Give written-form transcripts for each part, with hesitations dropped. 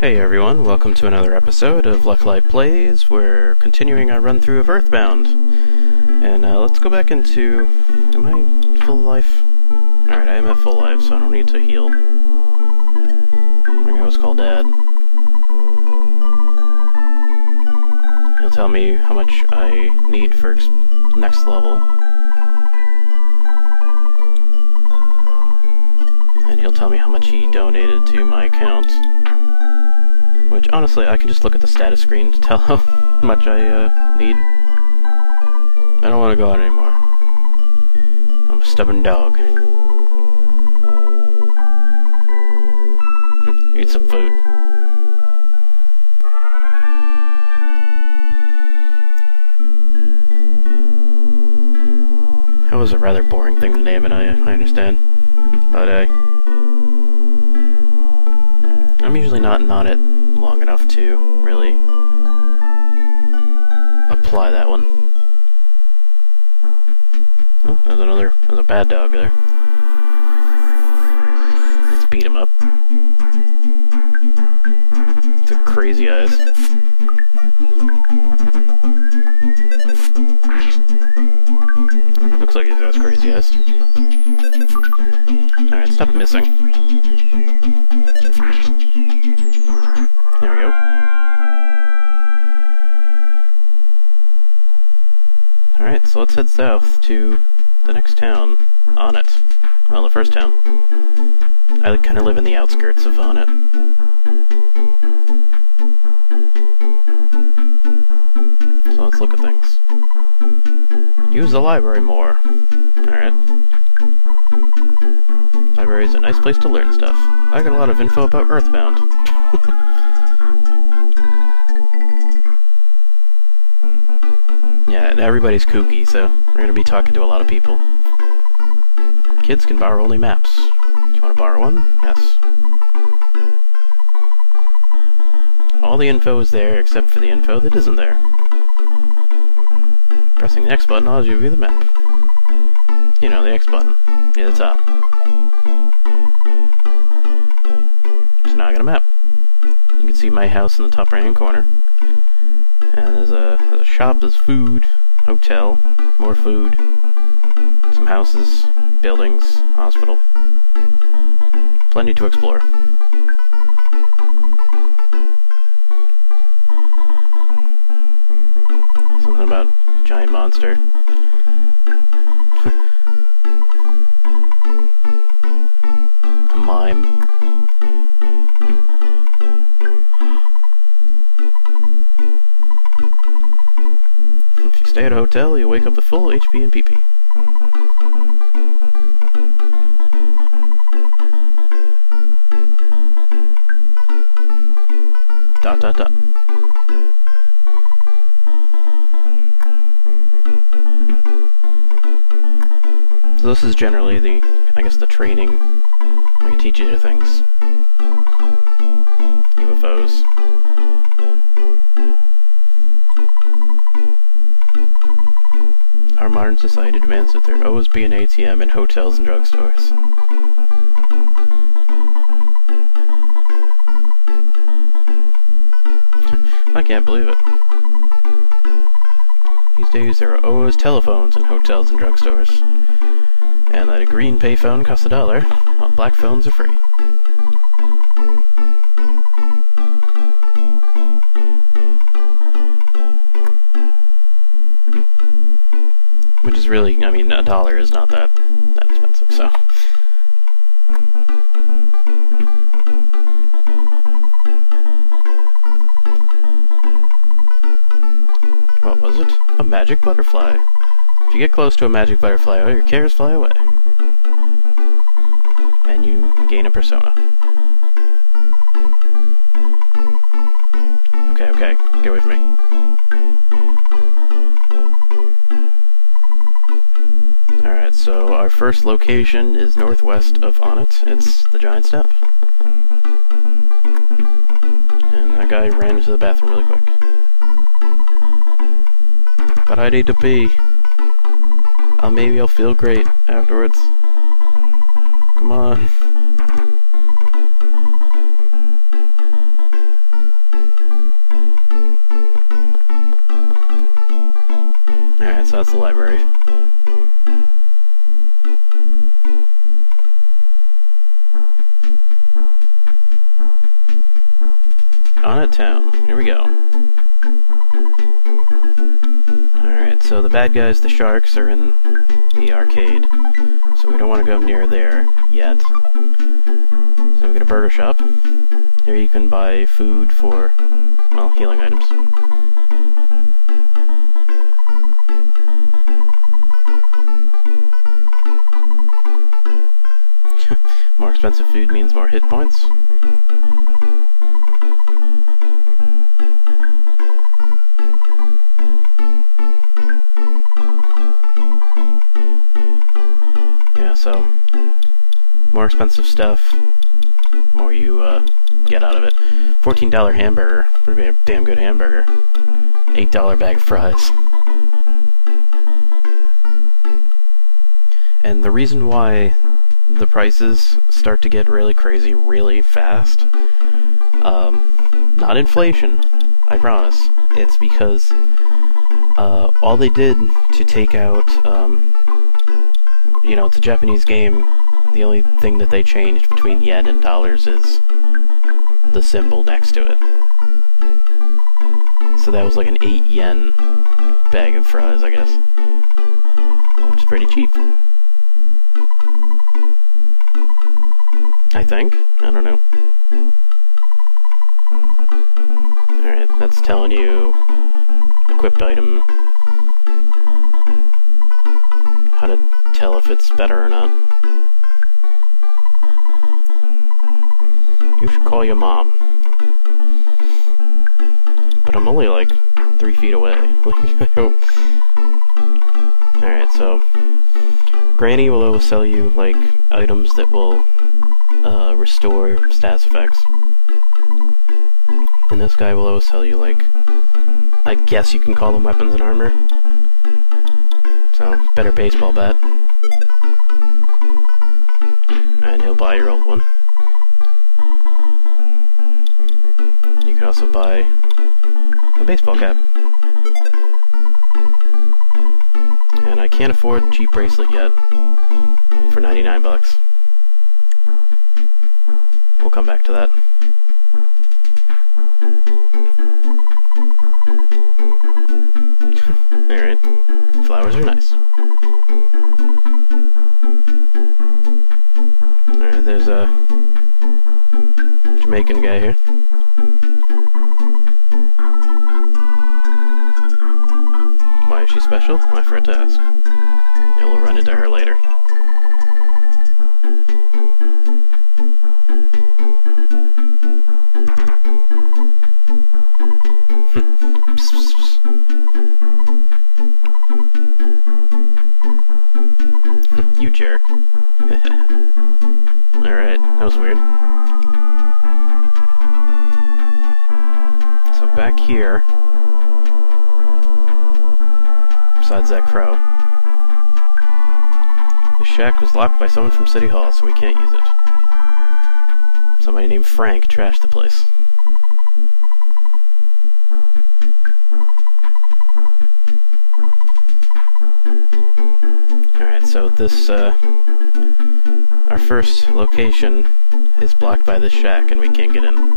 Hey everyone, welcome to another episode of Lucklight Plays. We're continuing our run through of Earthbound. And let's go back into... Am I full life? Alright, I am at full life, so I don't need to heal. I'm gonna go call Dad. He'll tell me how much I need for next level. And he'll tell me how much he donated to my account. Which, honestly, I can just look at the status screen to tell how much I need. I don't want to go out anymore. I'm a stubborn dog. Eat some food. That was a rather boring thing to name it, I understand. But, I'm usually not on it long enough to really apply that one. Oh, there's a bad dog there. Let's beat him up. It's a crazy eyes. Looks like he has crazy eyes. Alright, stop missing. There we go. Alright, so let's head south to the next town, Onett. Well, the first town. I kind of live in the outskirts of Onett. So let's look at things. Use the library more. Alright. Library is a nice place to learn stuff. I got a lot of info about Earthbound. Yeah, and everybody's kooky, so we're going to be talking to a lot of people. Kids can borrow only maps. Do you want to borrow one? Yes. All the info is there except for the info that isn't there. Pressing the X button allows you to view the map. You know, the X button. Near the top. So now I got a map. You can see my house in the top right hand corner. And there's a shop, there's food, hotel, more food, some houses, buildings, hospital. Plenty to explore. Something about giant monster. A mime. If you stay at a hotel, you'll wake up with full HP and PP. Dot dot dot. So this is generally the, I guess, the training. I can teach you things. UFOs. Our modern society demands that there always be an ATM in hotels and drugstores. I can't believe it. These days there are always telephones in hotels and drugstores. And that a green payphone costs $1, while black phones are free. Which is really, I mean, $1 is not that expensive, so. What was it? A magic butterfly. If you get close to a magic butterfly, all your cares fly away. And you gain a persona. Okay, get away from me. Alright, so our first location is northwest of Onett. It's the Giant Step. And that guy ran into the bathroom really quick. But I need to pee. Maybe I'll feel great afterwards. Come on. so that's the library. On at town. Here we go. Alright, so the bad guys, the sharks, are in the arcade. So we don't want to go near there yet. So we get a burger shop. Here you can buy food for, well, healing items. More expensive food means more hit points. Yeah, so more expensive stuff, more you get out of it. $14 hamburger would be a damn good hamburger. $8 bag of fries. And the reason why the prices start to get really crazy really fast, not inflation, I promise, it's because all they did to take out, you know, it's a Japanese game, the only thing that they changed between yen and dollars is the symbol next to it. So that was like an 8 yen bag of fries, I guess, which is pretty cheap. I think. I don't know. Alright, that's telling you equipped item, how to tell if it's better or not. You should call your mom. But I'm only like 3 feet away. I don't... Alright, so Granny will always sell you like items that will restore stats effects. And this guy will always sell you, like, I guess you can call them weapons and armor. So, better baseball bat. And he'll buy your old one. You can also buy a baseball cap. And I can't afford cheap bracelet yet for 99 bucks. We'll come back to that. Alright. Flowers are nice. Alright, there's a Jamaican guy here. Why is she special? I forgot to ask. Yeah, we'll run into her later. You jerk. Alright, that was weird. So back here, besides that crow, the shack was locked by someone from City Hall, so we can't use it. Somebody named Frank trashed the place. Alright, so this, our first location is blocked by this shack and we can't get in.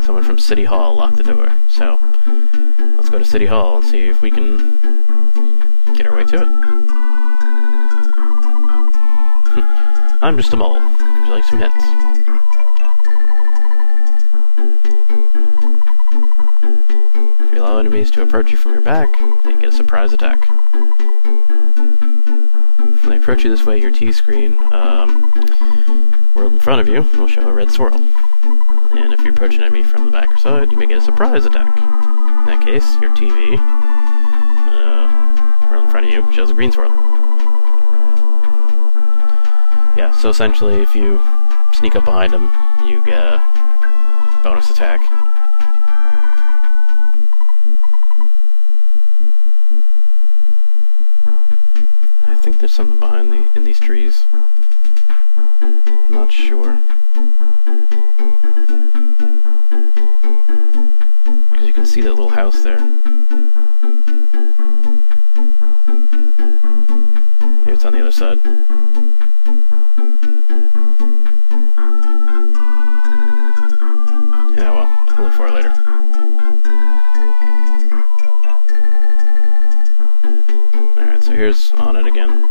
Someone from City Hall locked the door, so let's go to City Hall and see if we can get our way to it. I'm just a mole. Would you like some hints? If you allow enemies to approach you from your back, they get a surprise attack. When they approach you this way, your T-screen, world in front of you, will show a red swirl. And if you approach an enemy from the back or side, you may get a surprise attack. In that case, your TV, world in front of you, shows a green swirl. Yeah, so essentially, if you sneak up behind them, you get a bonus attack. I think there's something behind in these trees. Not sure. Because you can see that little house there. it's on the other side. Yeah, well, I'll look for it later. Alright, so here's on it again.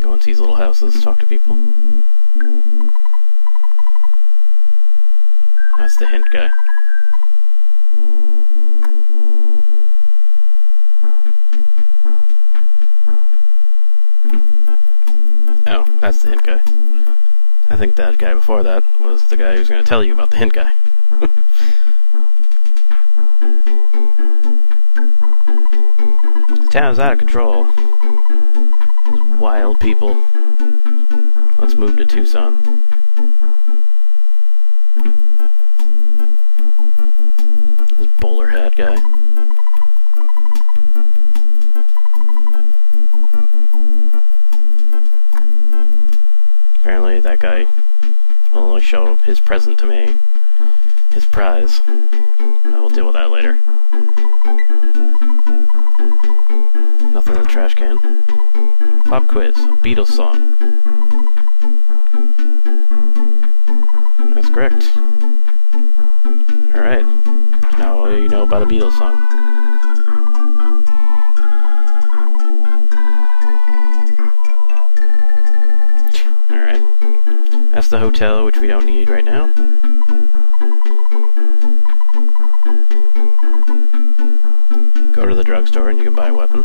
Go into these little houses, talk to people. That's the hint guy. Oh, that's the hint guy. I think that guy before that was the guy who's going to tell you about the hint guy. This town's out of control. There's wild people. Let's move to Tucson. This bowler hat guy. Apparently that guy will only show his present to me. His prize. I will deal with that later. Nothing in the trash can. Pop quiz. Beatles song. That's correct. Alright. Now you know about a Beatles song. Alright. That's the hotel, which we don't need right now. Go to the drugstore and you can buy a weapon.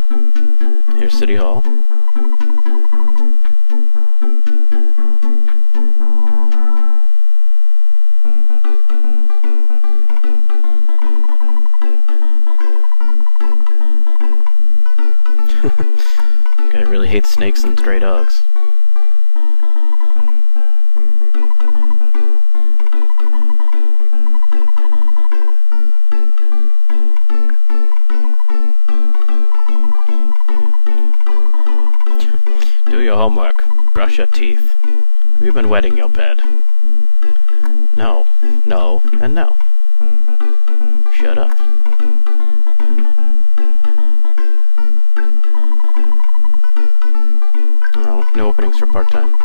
Here's City Hall. Guy really hates snakes and stray dogs. Do your homework. Brush your teeth. Have you been wetting your bed? No. No. And no. Shut up. No. No openings for part-time.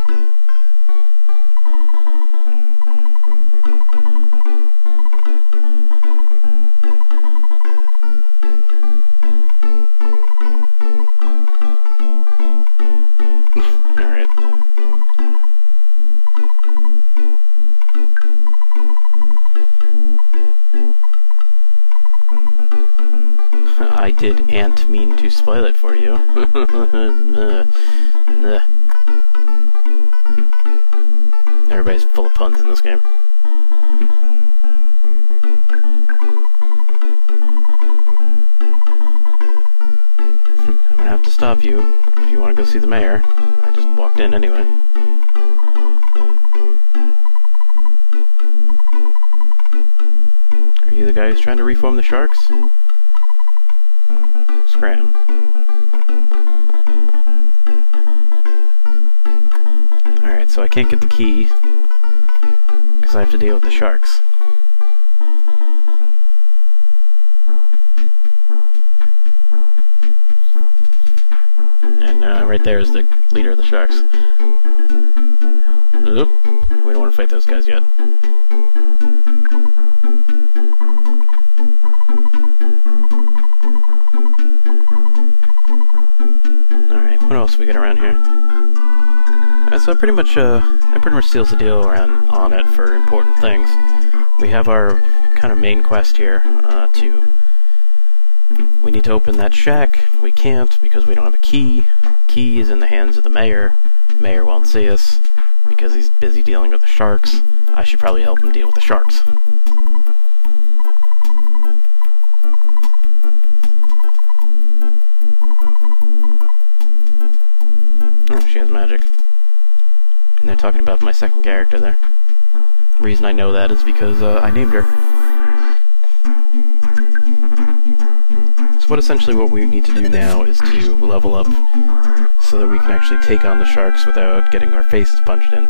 Alright. I didn't mean to spoil it for you. Everybody's full of puns in this game. I'm gonna have to stop you if you want to go see the mayor. I just walked in anyway. Are you the guy who's trying to reform the Sharks? Scram. Alright, so I can't get the key because I have to deal with the Sharks. And right there is the leader of the Sharks. Oop. We don't want to fight those guys yet. Alright, what else we got around here? So that pretty much seals the deal around on it for important things. We have our kind of main quest here we need to open that shack. We can't because we don't have a key. Key is in the hands of the mayor. Mayor won't see us because he's busy dealing with the Sharks. I should probably help him deal with the Sharks. Oh, she has magic. And they're talking about my second character there. The reason I know that is because I named her. So what we need to do now is to level up so that we can actually take on the Sharks without getting our faces punched in.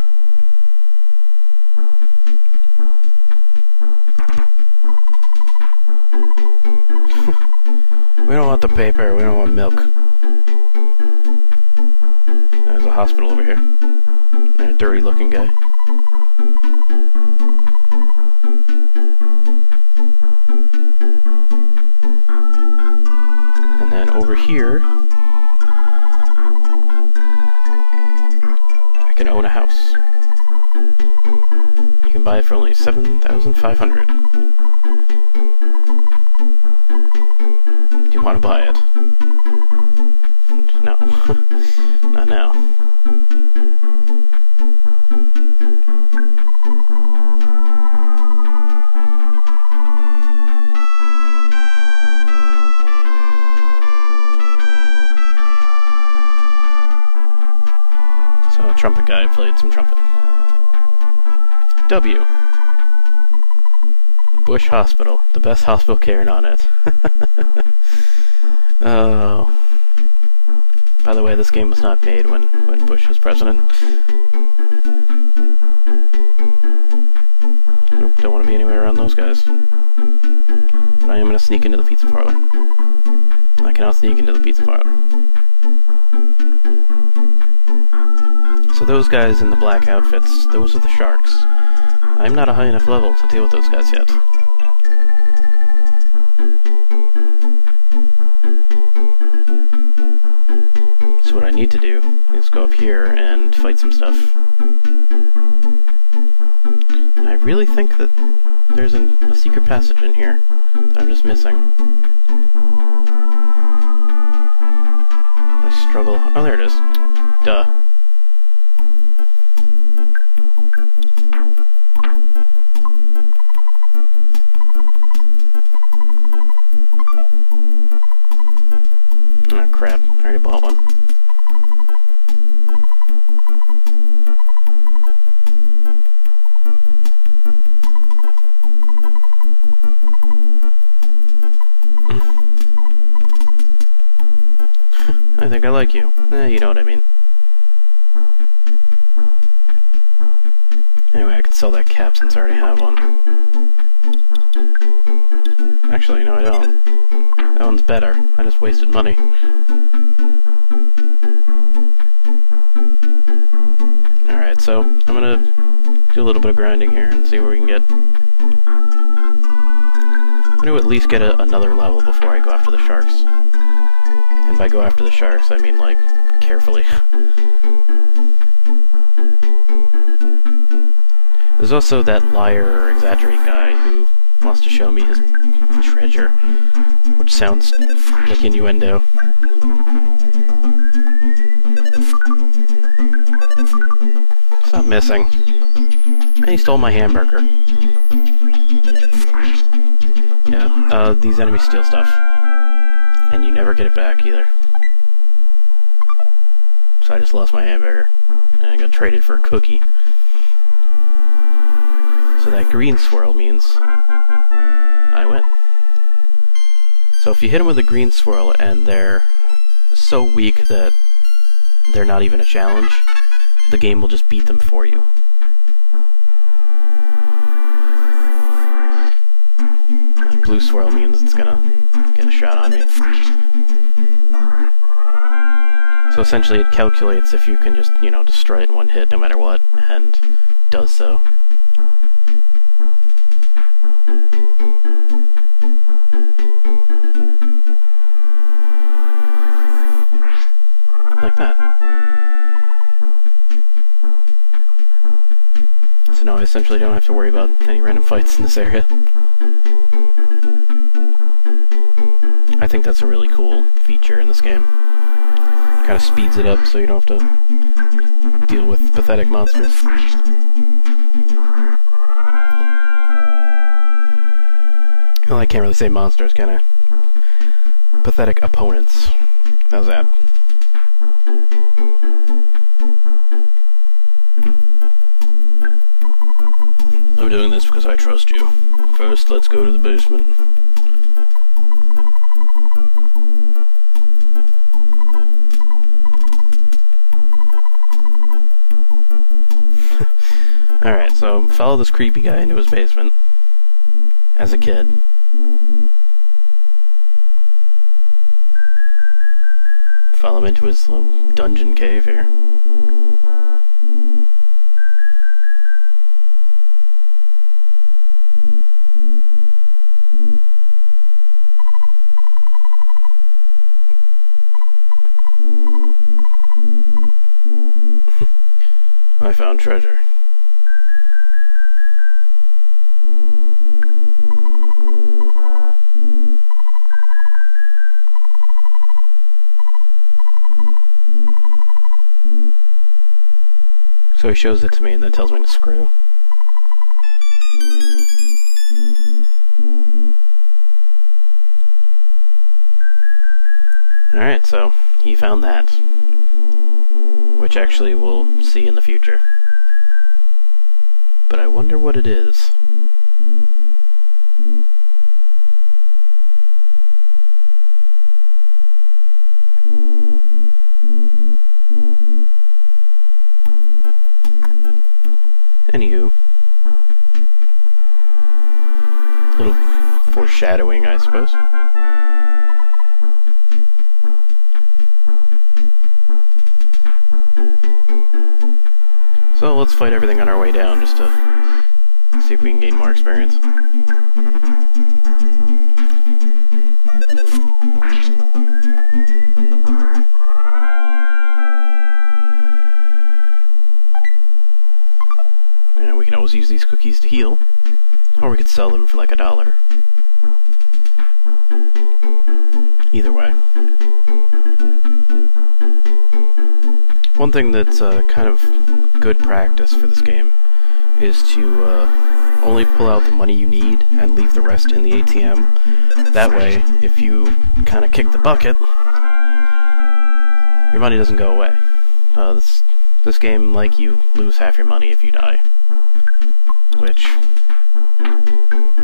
We don't want the paper, we don't want milk. There's a hospital over here. And a dirty looking guy. And then over here, I can own a house. You can buy it for only $7,500. Do you want to buy it? No. Not now. So a trumpet guy played some trumpet. W. Bush Hospital, the best hospital care on it. Oh. By the way, this game was not made when Bush was president. Nope, don't want to be anywhere around those guys. But I am going to sneak into the pizza parlor. I cannot sneak into the pizza parlor. So those guys in the black outfits, those are the sharks. I'm not a high enough level to deal with those guys yet. So what I need to do is go up here and fight some stuff. And I really think that there's a secret passage in here that I'm just missing. I struggle. Oh, there it is. Duh. Oh crap, I already bought one. I think I like you. You know what I mean. Anyway, I can sell that cap since I already have one. Actually, no I don't. That one's better. I just wasted money. Alright, so I'm gonna do a little bit of grinding here and see where we can get. I'm gonna at least get another level before I go after the sharks. And by go after the sharks, I mean, like, carefully. There's also that liar or exaggerate guy who wants to show me his treasure, which sounds like innuendo. Stop missing. And he stole my hamburger. Yeah, these enemies steal stuff. And you never get it back either. So I just lost my hamburger. And I got traded for a cookie. So that green swirl means I win. So if you hit them with a green swirl and they're so weak that they're not even a challenge, the game will just beat them for you. That blue swirl means it's gonna get a shot on me. So essentially it calculates if you can just, you know, destroy it in one hit no matter what, and does so. Like that. So now I essentially don't have to worry about any random fights in this area. I think that's a really cool feature in this game. Kind of speeds it up so you don't have to deal with pathetic monsters. Well, I can't really say monsters, can I? Pathetic opponents. How's that? I'm doing this because I trust you. First, let's go to the basement. Alright, so follow this creepy guy into his basement as a kid. follow him into his little dungeon cave here. I found treasure. So he shows it to me and then tells me to screw. Alright, so he found that. Which actually we'll see in the future. But I wonder what it is. Anywho. Little foreshadowing, I suppose. So let's fight everything on our way down just to see if we can gain more experience. And we can always use these cookies to heal, or we could sell them for like $1. Either way. One thing that's kind of good practice for this game is to only pull out the money you need and leave the rest in the ATM. That way, if you kind of kick the bucket, your money doesn't go away. This game, like, you lose half your money if you die, which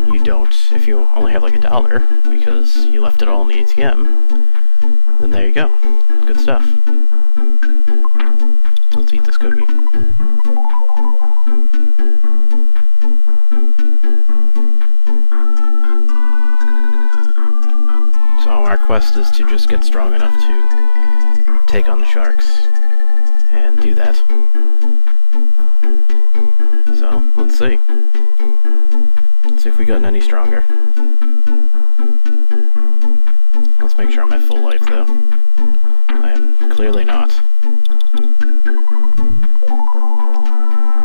you don't if you only have like $1 because you left it all in the ATM. Then there you go, good stuff. Let's eat this cookie. So our quest is to just get strong enough to take on the sharks and do that. So let's see. Let's see if we gotten any stronger. Let's make sure I'm at full life though. I am clearly not.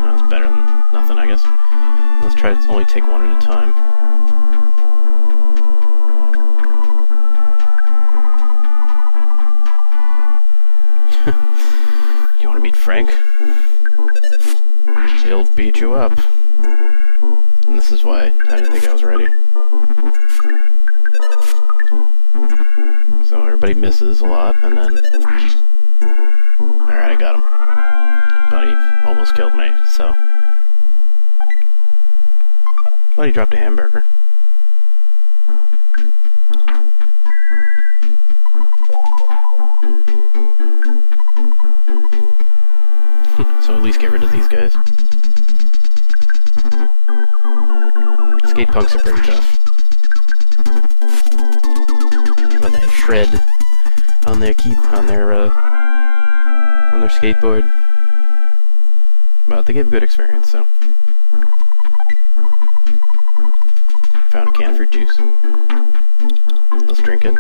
That's better than nothing, I guess. Let's try to only take one at a time. You want to meet Frank? He'll beat you up. And this is why I didn't think I was ready. So everybody misses a lot, and then... Alright, I got him. But he almost killed me, so... Well, he dropped a hamburger. So at least get rid of these guys. Skate punks are pretty tough. When they shred on their skateboard. But they gave a good experience, so. Found a can of fruit juice. Let's drink it.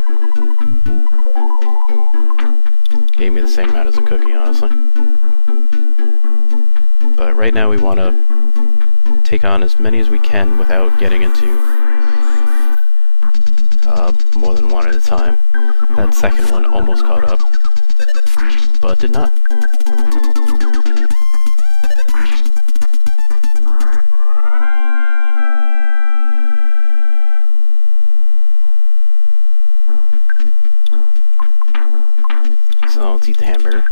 Gave me the same amount as a cookie, honestly. But right now we want to take on as many as we can without getting into more than one at a time. That second one almost caught up, but did not. So let's eat the hamburger.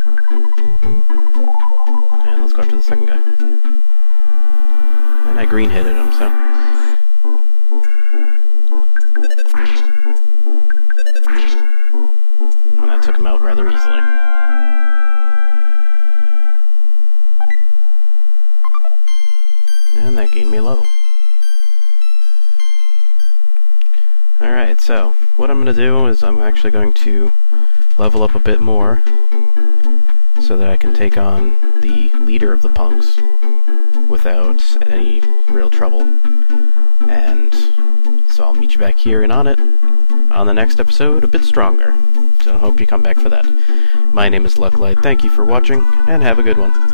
And let's go after the second guy. And I green hitted him, so. And that took him out rather easily. And that gained me a level. Alright, so what I'm going to do is I'm actually going to level up a bit more so that I can take on the leader of the punks without any real trouble. And so I'll meet you back here and on the next episode, a bit stronger. So I hope you come back for that. My name is Lucklight. Thank you for watching, and have a good one.